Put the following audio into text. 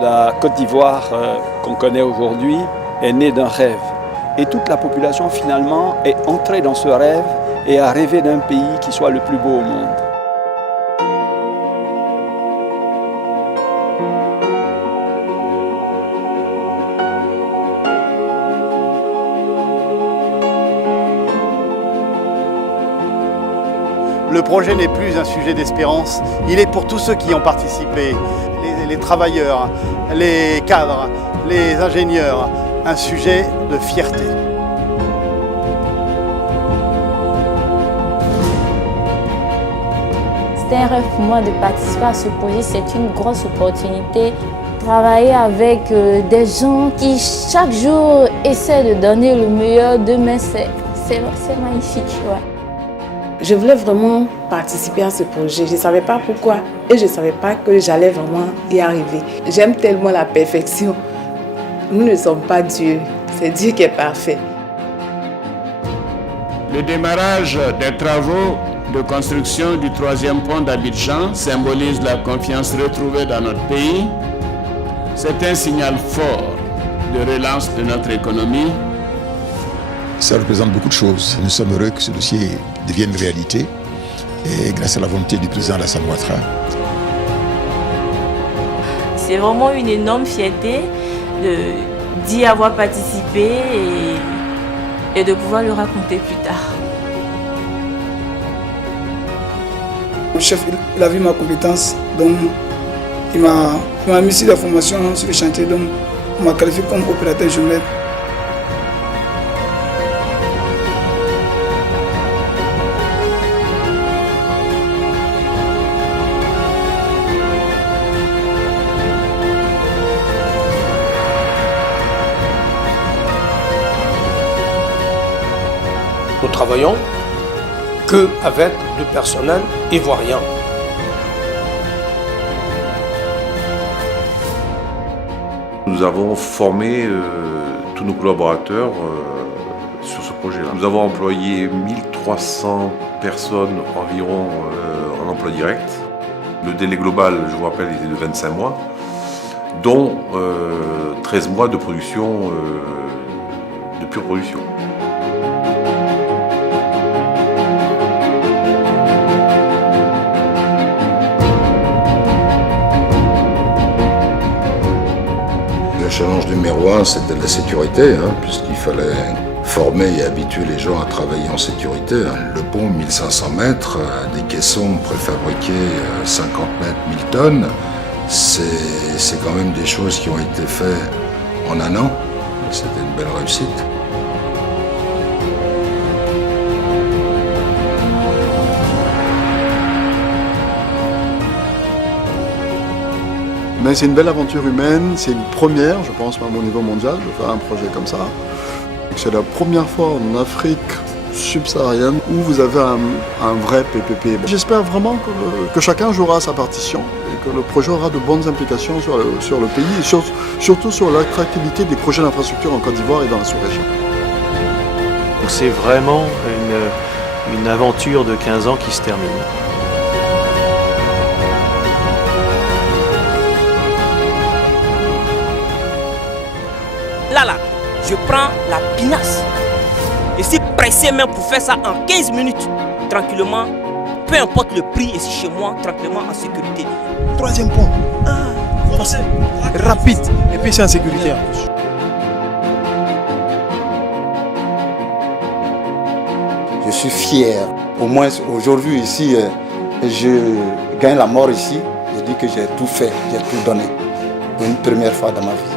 La Côte d'Ivoire qu'on connaît aujourd'hui est née d'un rêve. Et toute la population finalement est entrée dans ce rêve et a rêvé d'un pays qui soit le plus beau au monde. Le projet n'est plus un sujet d'espérance, il est pour tous ceux qui y ont participé, les travailleurs, les cadres, les ingénieurs, un sujet de fierté. C'était un rêve pour moi de participer à ce projet, c'est une grosse opportunité. Travailler avec des gens qui chaque jour essaient de donner le meilleur d'eux-mêmes, c'est magnifique. Ouais. Je voulais vraiment participer à ce projet. Je ne savais pas pourquoi et je ne savais pas que j'allais vraiment y arriver. J'aime tellement la perfection. Nous ne sommes pas Dieu, c'est Dieu qui est parfait. Le démarrage des travaux de construction du 3e pont d'Abidjan symbolise la confiance retrouvée dans notre pays. C'est un signal fort de relance de notre économie. Ça représente beaucoup de choses. Nous sommes heureux que ce dossier devienne réalité et grâce à la volonté du président Alassane Ouattara. C'est vraiment une énorme fierté d'y avoir participé et de pouvoir le raconter plus tard. Le chef, il a vu ma compétence, donc il m'a mis sur la formation sur le chantier, donc on m'a qualifié comme opérateur jumelle. Nous travaillons qu'avec le personnel ivoirien. Nous avons formé tous nos collaborateurs sur ce projet-là. Nous avons employé 1300 personnes environ en emploi direct. Le délai global, je vous rappelle, était de 25 mois, dont 13 mois de production, de pure production. Le challenge numéro 1, c'était la sécurité, puisqu'il fallait former et habituer les gens à travailler en sécurité. Le pont, 1500 mètres, des caissons préfabriqués, 50 mètres, 1000 tonnes, c'est quand même des choses qui ont été faites en un an. C'était une belle réussite. Mais c'est une belle aventure humaine, c'est une première, je pense, même au niveau mondial, de faire un projet comme ça. C'est la première fois en Afrique subsaharienne où vous avez un vrai PPP. J'espère vraiment que chacun jouera sa partition et que le projet aura de bonnes implications sur le pays et surtout sur l'attractivité des projets d'infrastructure en Côte d'Ivoire et dans la sous-région. C'est vraiment une aventure de 15 ans qui se termine. Là, je prends la pinasse. Je suis pressé même pour faire ça en 15 minutes, tranquillement, peu importe le prix, ici chez moi, tranquillement, en sécurité. 3e pont, facile, rapide, et puis c'est en sécurité en plus. Je suis fier, au moins aujourd'hui ici, je gagne la mort ici, je dis que j'ai tout fait, j'ai tout donné, pour une première fois dans ma vie.